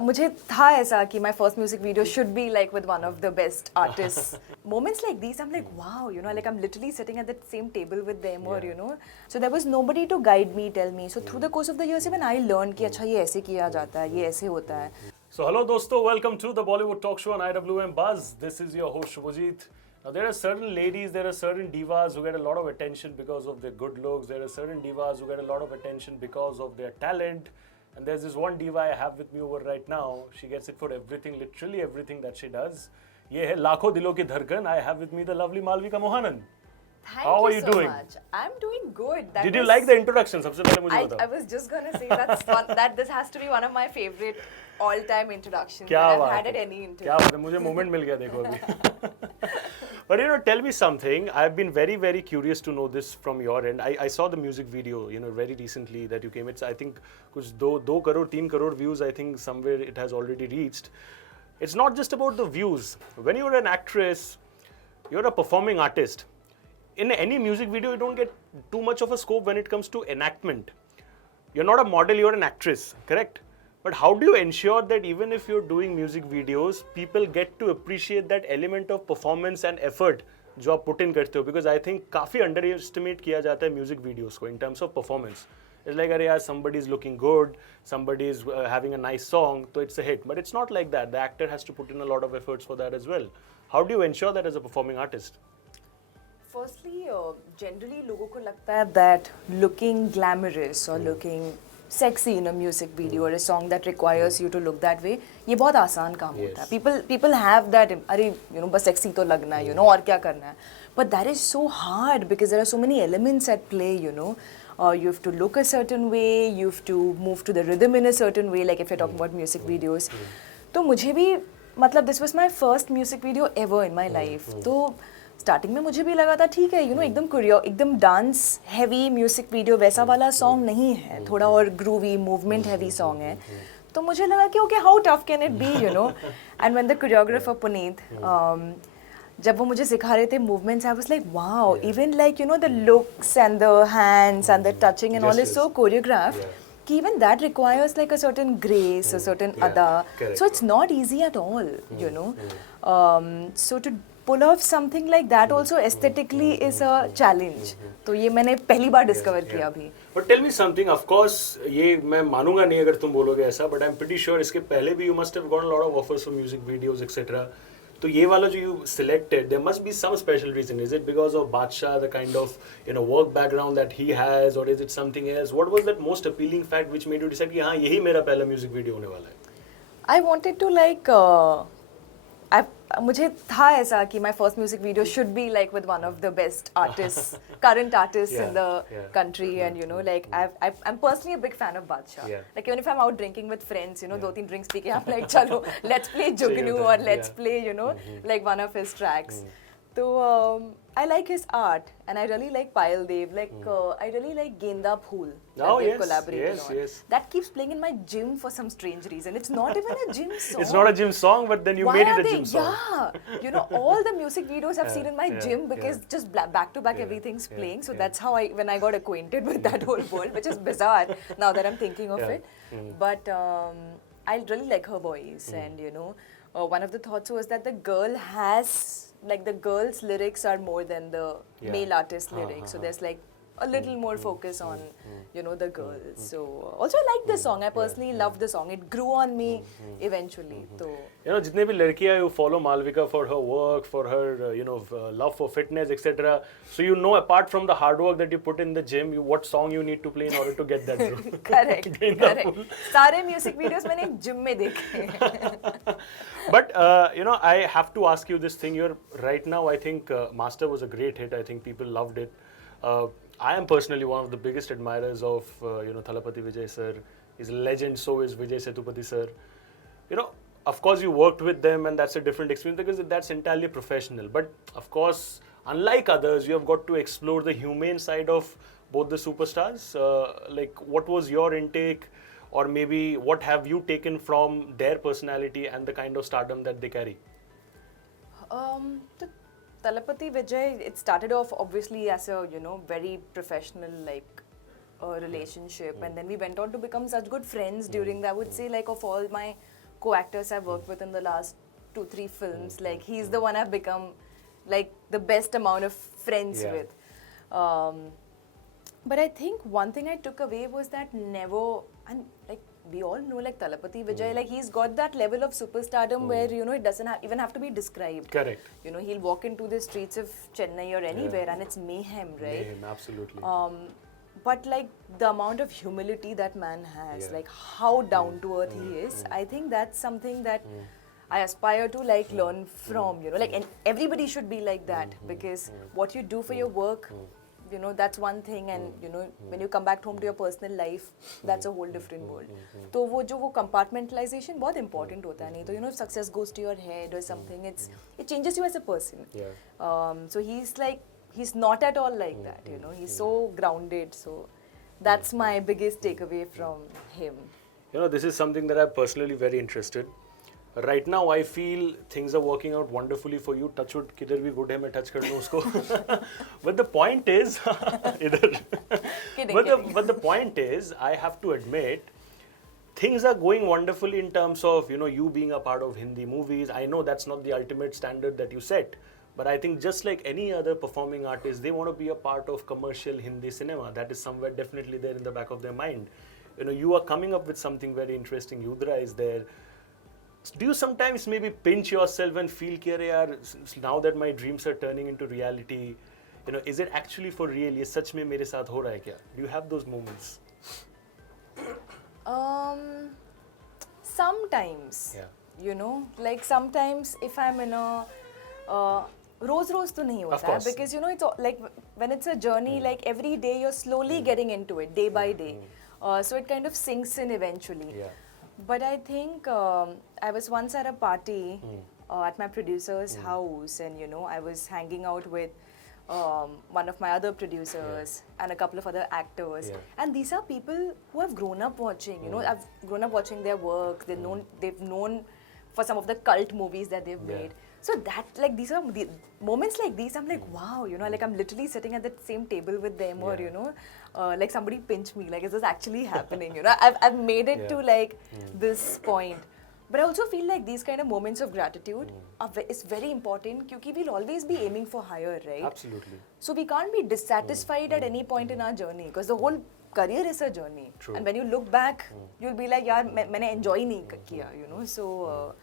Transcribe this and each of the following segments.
मुझे था ऐसा कि my first music video should be like with one of the best artists. Moments like these, I'm like, wow, you know, like I'm literally sitting at the same table with them, or you know, so there was nobody to guide me, tell me. So through the course of the years, even I learned कि अच्छा ये ऐसे किया जाता है, ये ऐसे होता है. So hello dosto, welcome to the Bollywood talk show on IWMBuzz. This is your host Shubhajit. Now there are certain ladies, there are certain divas who get a lot of attention because of their good looks. There are certain divas who get a lot of attention because of their talent. And there's this one diva I have with me over right now. She gets it for everything, literally everything that she does. ये है लाखों दिलों की धड़कन. I have with me the lovely Malavika Mohanan. How are you so doing? Much. I'm doing good. Did you like the introduction? सबसे पहले मुझे I बताओ. was just gonna say that this has to be one of my favorite all-time introductions. क्या that I've बात had है? at any interview. क्या बात है? मुझे moment मिल गया देखो अभी. But you know, tell me something. I've been very, very curious to know this from your end. I saw the music video, you know, very recently that you came. It's I think कुछ 2 crore, 3 crore views. I think somewhere it has already reached. It's not just about the views. When you're an actress, you're a performing artist. In any music video, you don't get too much of a scope when it comes to enactment. You're not a model, you're an actress, correct? But how do you ensure that even if you're doing music videos, people get to appreciate that element of performance and effort जो आप put in करते हो? Because I think काफ़ी underestimate किया जाता है music videos को in terms of performance. It's like अरे यार somebody is looking good, somebody is having a nice song, so it's a hit. But it's not like that. The actor has to put in a lot of efforts for that as well. How do you ensure that as a performing artist? Firstly, generally लोगों को लगता है that looking glamorous or looking sexy in a music video or a song that requires you to look that way, ये बहुत आसान काम होता है. People have that, अरे you know बस sexy तो लगना है, you know, और क्या करना है. But that is so hard because there are so many elements at play, you know. You have to look a certain way, you have to move to the rhythm in a certain way, like if you're talking about music videos. तो मुझे भी मतलब this was my first music video ever in my life. तो starting में मुझे भी लगा था ठीक है, यू नो, एकदम डांस हैवी म्यूजिक वीडियो वैसा वाला सॉन्ग नहीं है, थोड़ा और ग्रूवी मूवमेंट हैवी सॉन्ग है. तो मुझे लगा कि okay how tough can it be, you know. And when the choreographer Puneet जब वो मुझे सिखा रहे थे movements, I was like wow, even like you know the looks and the hands and the touching and all is so choreographed कि even that requires like a certain grace, a certain ada. So it's not easy at all, you know. So to pull off something like that also aesthetically is a challenge. तो ये मैंने पहली बार discover किया अभी. But tell me something. Of course, ये मैं मानूंगा नहीं अगर तुम बोलोगे ऐसा, but I'm pretty sure इसके पहले भी you must have got a lot of offers for music videos, etc. तो ये वाला जो you selected, there must be some special reason. Is it because of Badshah, the kind of, you know, work background that he has, or is it something else? What was that most appealing fact which made you decide कि हाँ यही मेरा पहला music video होने वाला है? I wanted to like मुझे था ऐसा कि my first music video should be like with one of the best artists, current artists in the country, and you know, like I'm personally a big fan of Badshah. Like even if I'm out drinking with friends, you know, 2-3 drinks P के I'm like चलो let's play Jugnu or let's play, you know, like one of his tracks. So I like his art and I really like Payal Dev. Like I really like Genda Phool that they've collaborated on. That keeps playing in my gym for some strange reason. It's not even a gym song. It's not a gym song, but then you made it a gym song. Yeah, you know, all the music videos I've seen in my gym because just back to back everything's playing. So that's how when I got acquainted with that whole world, which is bizarre now that I'm thinking of it. But I really like her voice, and you know, one of the thoughts was that the girl has, like the girl's lyrics are more than the male artist lyrics. So there's like a little more focus on, you know, the girls. So also I like the song. I personally love the song. It grew on me eventually. So you know, जितने भी लड़कियाँ who follow Malavika for her work, for her you know love for fitness, etc. So you know, apart from the hard work that you put in the gym, what song you need to play in order to get that through. Correct. सारे music videos मैंने gym में देखे. But you know, I have to ask you this thing. You're right now, I think Master was a great hit. I think people loved it. I am personally one of the biggest admirers of you know, Thalapathy Vijay sir. He's a legend. So is Vijay Sethupathi sir. You know, of course you worked with them, and that's a different experience because that's entirely professional. But of course, unlike others, you have got to explore the humane side of both the superstars. Like, what was your intake, or maybe what have you taken from their personality and the kind of stardom that they carry? The Thalapathy Vijay, it started off obviously as a, you know, very professional like relationship, and then we went on to become such good friends during that. I would say like of all my co-actors I've worked with in the last 2-3 films, like he's the one I've become like the best amount of friends Yeah. with. But I think one thing I took away was that never, and like we all know, like Thalapathy Vijay, like he's got that level of superstardom where, you know, it doesn't even have to be described. Correct. You know, he'll walk into the streets of Chennai or anywhere and it's mayhem, right? Mayhem, absolutely. But like the amount of humility that man has, Yeah. like how down to earth he is, I think that's something that I aspire to like learn from, you know, like, and everybody should be like that, because what you do for your work, you know, that's one thing, and you know, when you come back home to your personal life, that's a whole different world. तो वो compartmentalization बहुत important होता है, नहीं तो, you know, if success goes to your head or something, it changes you as a person. Yeah. So he's like, he's not at all like that, you know, he's so grounded. So that's my biggest takeaway from him. You know, this is something that I'm personally very interested. Right now, I feel things are working out wonderfully for you. Touch wood, किधर भी wood है मैं touch कर दूँ उसको. But the point is, इधर. But the point is, I have to admit, things are going wonderfully in terms of, you know, you being a part of Hindi movies. I know that's not the ultimate standard that you set, but I think just like any other performing artist, they want to be a part of commercial Hindi cinema. That is somewhere definitely there in the back of their mind. You know, you are coming up with something very interesting. Yudra is there. Do you sometimes maybe pinch yourself and feel कि अरे यार, now that my dreams are turning into reality, you know, is it actually for real? ये सच में मेरे साथ हो रहा है क्या? Do you have those moments? Sometimes, Yeah. you know, like sometimes if I'm in a रोज तो नहीं होता है, because you know, it's like when it's a journey, like every day you're slowly getting into it, day by day. So it kind of sinks in eventually. Yeah. But I think I was once at a party at my producer's house, and you know, I was hanging out with one of my other producers and a couple of other actors. Yeah. And these are people who have grown up watching, you know, I've grown up watching their work. They've known for some of the cult movies that they've made. So that, like, these are the moments like these, I'm like, wow, you know, like I'm literally sitting at the same table with them, or you know, like somebody pinch me, like, is this actually happening? You know, I've made it to like this point. But I also feel like these kind of moments of gratitude is very important, because we'll always be aiming for higher, right? Absolutely. So we can't be dissatisfied at any point in our journey, because the whole career is a journey. True. And when you look back, you'll be like, yaar, मैंने enjoy नहीं किया, you know. So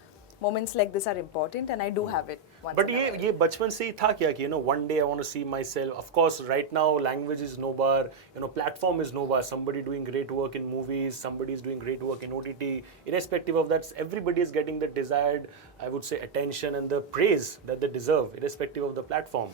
moments like this are important, and I do have it once But in a while. ये बचपन से ही था क्या कि, you know, one day I want to see myself. Of course, right now language is no bar, you know, platform is no bar. Somebody doing great work in movies, somebody is doing great work in OTT. Irrespective of that, everybody is getting the desired, I would say, attention and the praise that they deserve, irrespective of the platform.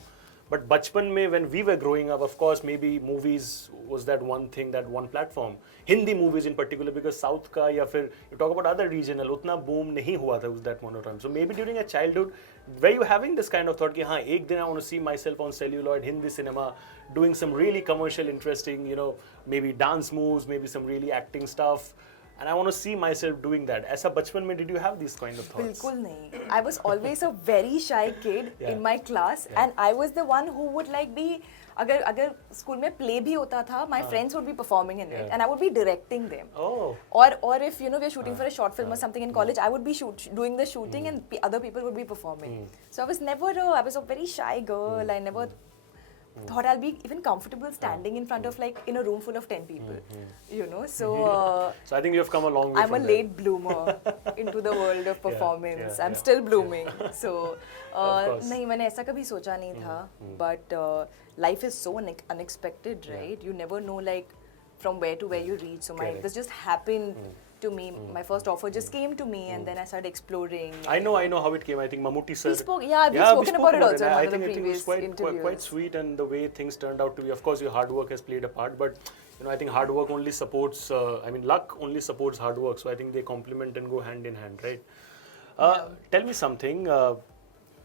But bachpan mein, when we were growing up, of course, maybe movies was that one thing, that one platform. Hindi movies in particular, because South ka ya fir you talk about other regional, utna boom nahi hua tha that one time. So maybe during a childhood, were you having this kind of thought ki haan, ek din I want to see myself on celluloid Hindi cinema doing some really commercial, interesting, you know, maybe dance moves, maybe some really acting stuff. And I want to see myself doing that. As a bachpan mein, did you have these kind of thoughts? बिल्कुल नहीं. I was always a very shy kid in my class, and I was the one who would like be, अगर school में play भी होता था, my friends would be performing in it, and I would be directing them. Oh. Or if, you know, we're shooting for a short film or something in college, I would be doing the shooting, and other people would be performing. So I was a very shy girl. I never thought I'll be even comfortable standing in front of, like, in a room full of 10 people, you know. So So I think you have come a long way I'm from a there. late bloomer into the world of performance. I'm yeah. still blooming. So course. नहीं, मैंने ऐसा कभी सोचा नहीं था. But life is so unexpected, right? You never know, like, from where to where you reach. So this just happened to me. My first offer just came to me, and then I started exploring. I know how it came. I think Mammootty sir. We've spoken about it also in one of the I think it was previous interviews. quite sweet, and the way things turned out to be. Of course, your hard work has played a part, but you know, I think hard work only supports. Luck only supports hard work. So I think they complement and go hand in hand, right? Tell me something.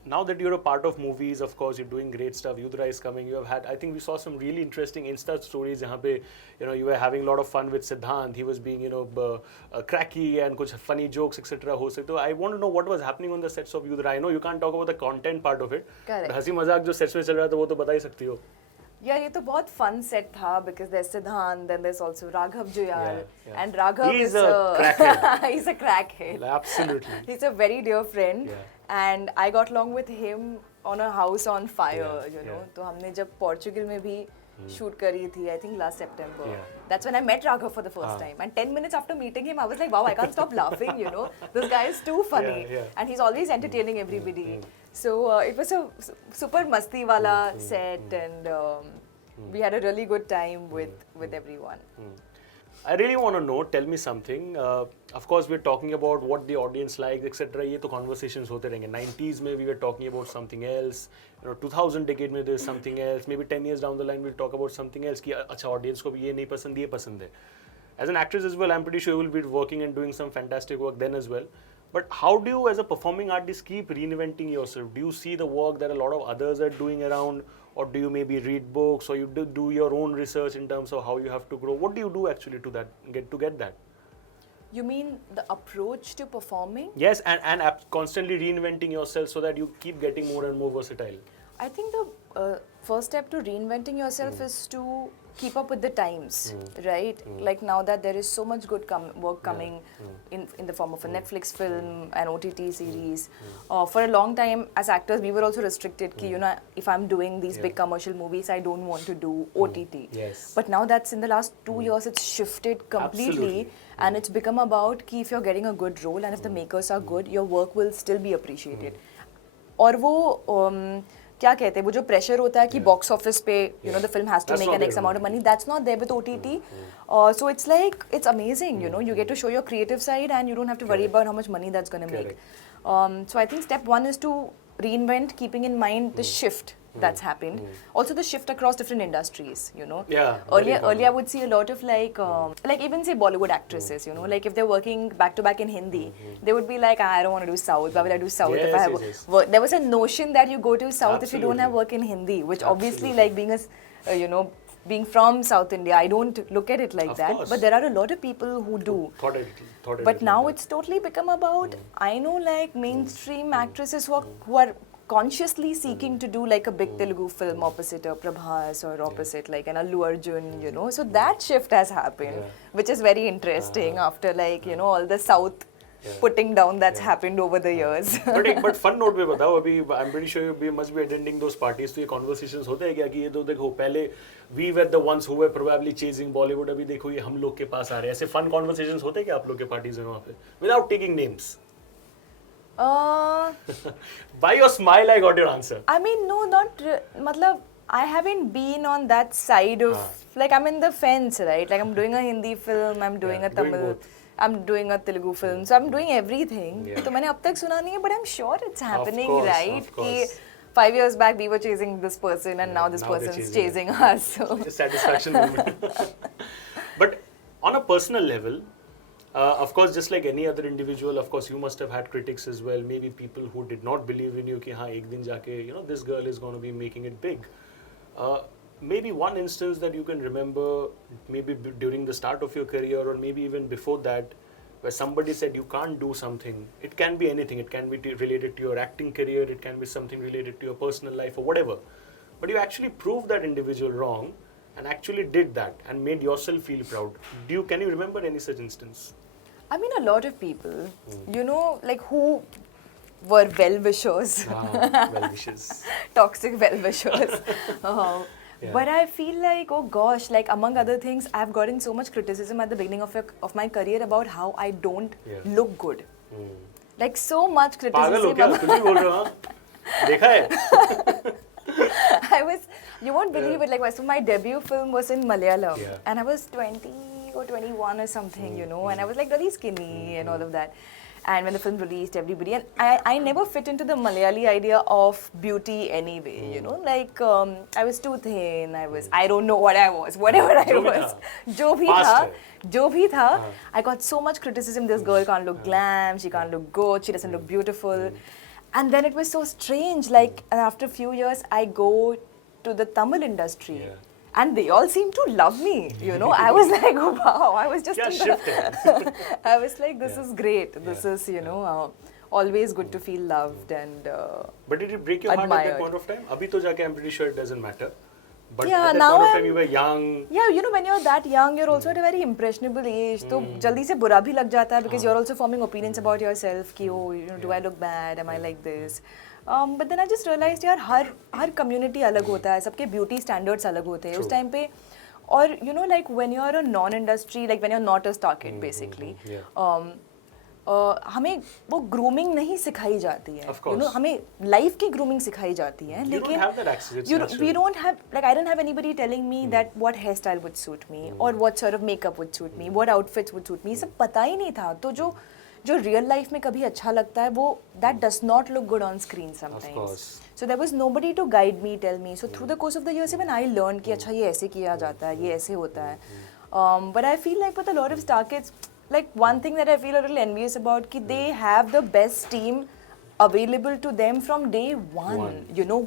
Now that you're a part of movies, of course, you're doing great stuff. Yudra is coming. You have had, I think we saw some really interesting Insta stories. Jahan pe, you know, you were having a lot of fun with Siddhant. He was being, you know, cracky and kuch funny jokes, etc. ho sakte. So I want to know what was happening on the sets of Yudra. I know you can't talk about the content part of it. Correct. But हंसी मजाक जो sets में चल रहा था वो तो बता ही सकती हो. Yeah, ये तो बहुत fun set था because there's Siddhant, then there's also Raghav Juyal, Yeah. and Raghav He's is a crackhead. he's a crackhead. Absolutely. He's a very dear friend, Yeah. and I got along with him on a house on fire, Yeah, you know. yeah. तो हमने जब Portugal में भी shoot करी थी, I think last September. Yeah. That's when I met Raghav for the first time. And 10 minutes after meeting him, I was like, wow, I can't stop laughing, you know. This guy is too funny. Yeah. And he's always entertaining everybody. So it was a super masti wala set, and we had a really good time with everyone. I really want to know, tell me something. Of course, we're talking about what the audience likes, etc. ये तो conversations होते रहेंगे. 90s में we were talking about something else. 2000 decade में there's something else. Maybe 10 years down the line we'll talk about something else. कि अच्छा audience को भी ये नहीं पसंद, ये पसंद है. As an actress as well, I'm pretty sure you will be working and doing some fantastic work then as well. But how do you, as a performing artist, keep reinventing yourself? Do you see the work that a lot of others are doing around, or do you maybe read books, or you do your own research in terms of how you have to grow? What do you do actually to get that? You mean the approach to performing? Yes, and constantly reinventing yourself so that you keep getting more and more versatile. I think the first step to reinventing yourself is to keep up with the times, right? Like now that there is so much good work coming in the form of a Netflix film, an OTT series. For a long time, as actors, we were also restricted. Ki, you know, if I'm doing these big commercial movies, I don't want to do OTT. Yes. But now that's in the last 2 years, it's shifted completely. Absolutely. And it's become about ki if you're getting a good role and if the makers are good, your work will still be appreciated. और वो क्या कहते हैं वो जो pressure होता है कि बॉक्स ऑफिस पे you know the film has to make an X amount of money that's not there with OTT so it's like it's amazing you know you get to show your creative side and you don't have to worry about how much money that's gonna make so I think step 1 is to reinvent keeping in mind the shift that's happened. Also the shift across different industries, you know. Yeah. Earlier I would see a lot of like even say Bollywood actresses, you know, like if they're working back to back in Hindi, they would be like, I don't want to do South. Why will I do South if I have work? There was a notion that you go to South if you don't have work in Hindi, which obviously like being a you know, being from South India, I don't look at it like that. Course. But there are a lot of people who do. Thought it But now it's totally become about, I know like mainstream actresses who are consciously seeking to do like a big Telugu film opposite a Prabhas or opposite like an Allu Arjun, you know. So that shift has happened, which is very interesting after like, you know, all the South putting down that's happened over the years. but fun note पे बताओ अभी I'm pretty sure you must be attending those parties. तो ये conversations होते हैं क्या कि ये तो देखो पहले we were the ones who were probably chasing Bollywood, अभी देखो ये हम लोग के पास आ रहे हैं. ऐसे fun conversations होते हैं क्या आप लोग के parties में वहाँ पे without taking names? By your smile, I got your answer. I mean, no, matlab, I haven't been on that side of, like I'm in the fence, right? Like I'm doing a Hindi film, I'm doing a Tamil, I'm doing a Telugu film, so I'm doing everything. तो मैंने अब तक सुना नहीं है, but I'm sure it's happening, right? Of course. 5 years back we were chasing this person and now this person's chasing us. So. It's a satisfaction moment. But on a personal level, of course, just like any other individual, of course, you must have had critics as well. Maybe people who did not believe in you, कि हाँ एक दिन जाके, you know, this girl is going to be making it big. Maybe one instance that you can remember, maybe during the start of your career, or maybe even before that, where somebody said you can't do something. It can be anything. It can be related to your acting career. It can be something related to your personal life or whatever. But you actually proved that individual wrong and actually did that and made yourself feel proud. Can you remember any such instance? I mean, a lot of people, you know, like who were well-wishers. Well-wishers. Toxic well-wishers. But I feel like, oh gosh, like among other things, I've gotten so much criticism at the beginning of my career about how I don't look good. Like so much criticism. पागल हो क्या? तुम भी बोल रहे हो? देखा है? You won't believe it, like so my debut film was in Malayalam and I was 20 or 21 or something, you know, and I was like really skinny and all of that. And when the film released, everybody, and I never fit into the Malayali idea of beauty anyway, you know, like I was too thin, I don't know what I was, whatever I was, jo bhi tha, I got so much criticism, this girl can't look glam, she can't look good, she doesn't look beautiful. And then it was so strange, like after a few years, I go to the Tamil industry. And they all seem to love me, you know. I was like, oh, wow, I was just I was like, this is great. This is, you know, always good to feel loved and But did it break your heart at that admired. point of time? Abhi to jaake I'm pretty sure it doesn't matter. But Yeah, at that now point of I'm- time you were young. Yeah, you know, when you're that young, you're also at a very impressionable age. तो जल्दी से बुरा भी लग जाता है because you're also forming opinions about yourself कि oh, you know, do I look bad? Am I like this? But then I just realized यार हर community अलग होता है, सबके beauty standards अलग होते हैं उस time पे. और you know, like when you're a non-industry, like when you're not a star kid basically. हमें वो ग्रूमिंग नहीं सिखाई जाती है, you know, हमें लाइफ की ग्रूमिंग सिखाई जाती है, लेकिन we don't have, like I didn't have anybody telling me that what hairstyle would suit me or what sort of makeup would suit me, what outfits would suit me, सब पता ही नहीं था. तो जो रियल लाइफ में कभी अच्छा लगता है वो that does not look good on screen sometimes. So there was nobody to guide me, tell me. So through the course of the years even I learned कि अच्छा ये ऐसे किया जाता है, ये ऐसे होता है. But I feel like with a lot of star kids, like one thing that I feel a little envious about कि they have the best team available to them from day one. You know,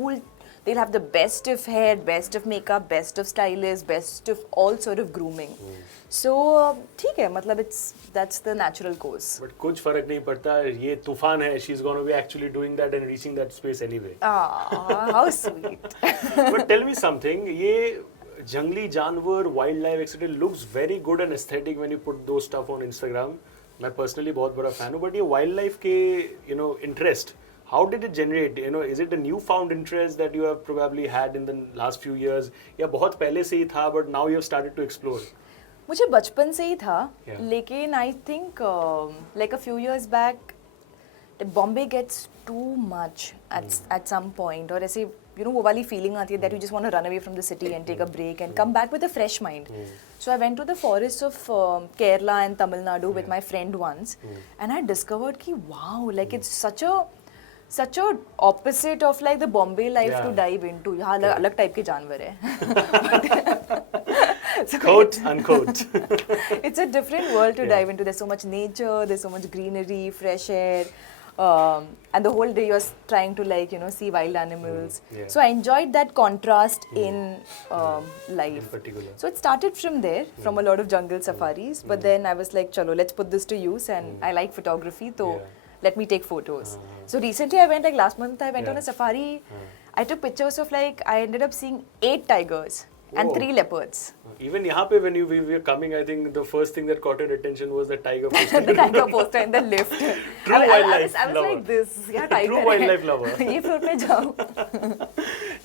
they'll have the best of hair, best of makeup, best of stylists, best of all sort of grooming. So ठीक है, मतलब that's the natural course. But कुछ फर्क नहीं पड़ता, ये तूफान है. She's going to be actually doing that and reaching that space anyway. Ah, how sweet. But tell me something, ये जंगली जानवर, wild life etcetera looks very good and aesthetic when you put those stuff on Instagram. मैं personally बहुत बड़ा fan हूँ, but ये wild life के you know interest, how did it generate? You know, is it a new found interest that you have probably had in the last few years, या बहुत पहले से ही था but now you have started to explore? मुझे बचपन से ही था, लेकिन I think like a few years back Bombay gets too much at some point, और ऐसे you know वो वाली feeling आती है that you just want to run away from the city and take a break and come back with a fresh mind. So I went to the forests of Kerala and Tamil Nadu with my friend once, and I discovered कि wow, like it's such a opposite of like the Bombay life to dive into. यहाँ अलग type के जानवर है. So Quote unquote. It's a different world to dive into. There's so much nature, there's so much greenery, fresh air, and the whole day you're trying to like, you know, see wild animals. So I enjoyed that contrast in life. In particular. So it started from there, from a lot of jungle safaris. But then I was like, chalo, let's put this to use, and I like photography, so let me take photos. So recently I went, like last month I went on a safari. I took pictures of like, I ended up seeing 8 tigers and 3 leopards. Even यहाँ पे when we were coming, I think the first thing that caught your attention was the tiger poster. The tiger poster in the lift. True wildlife I was lover. like this. Yeah, tiger. True wildlife lover. ये float में जाओ.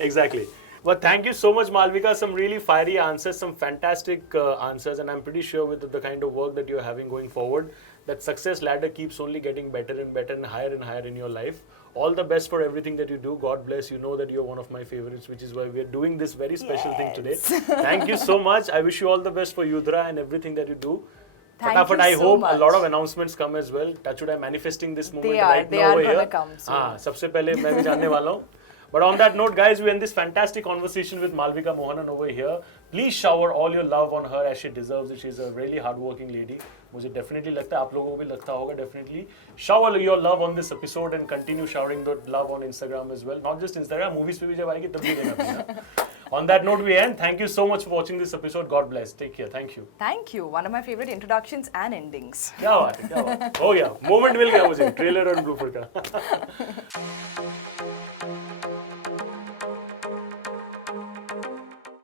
Exactly. But thank you so much, Malavika. Some really fiery answers, some fantastic answers, and I'm pretty sure with the kind of work that you're having going forward, that success ladder keeps only getting better and better and higher in your life. All the best for everything that you do. God bless. You know that you're one of my favorites, which is why we are doing this very special thing today. Thank you so much. I wish you all the best for Yudhra and everything that you do. Thank you I so hope much. a lot of announcements come as well. Touchwood, I'm manifesting this moment They are over gonna here. come soon. हाँ, सबसे पहले मैं भी जानने वाला हूँ. But on that note, guys, we end this fantastic conversation with Malavika Mohanan over here. Please shower all your love on her as she deserves it. She's a really hardworking lady. मुझे definitely लगता है, आप लोगों को भी लगता होगा definitely. Shower your love on this episode and continue showering the love on Instagram as well. Not just Instagram, movies पे भी जब आएगी तब भी देना पड़ेगा. On that note, we end. Thank you so much for watching this episode. God bless. Take care. Thank you. Thank you. One of my favorite introductions and endings. क्या बात है, क्या बात है. हो गया. Moment मिल गया मुझे. Trailer और blooper का.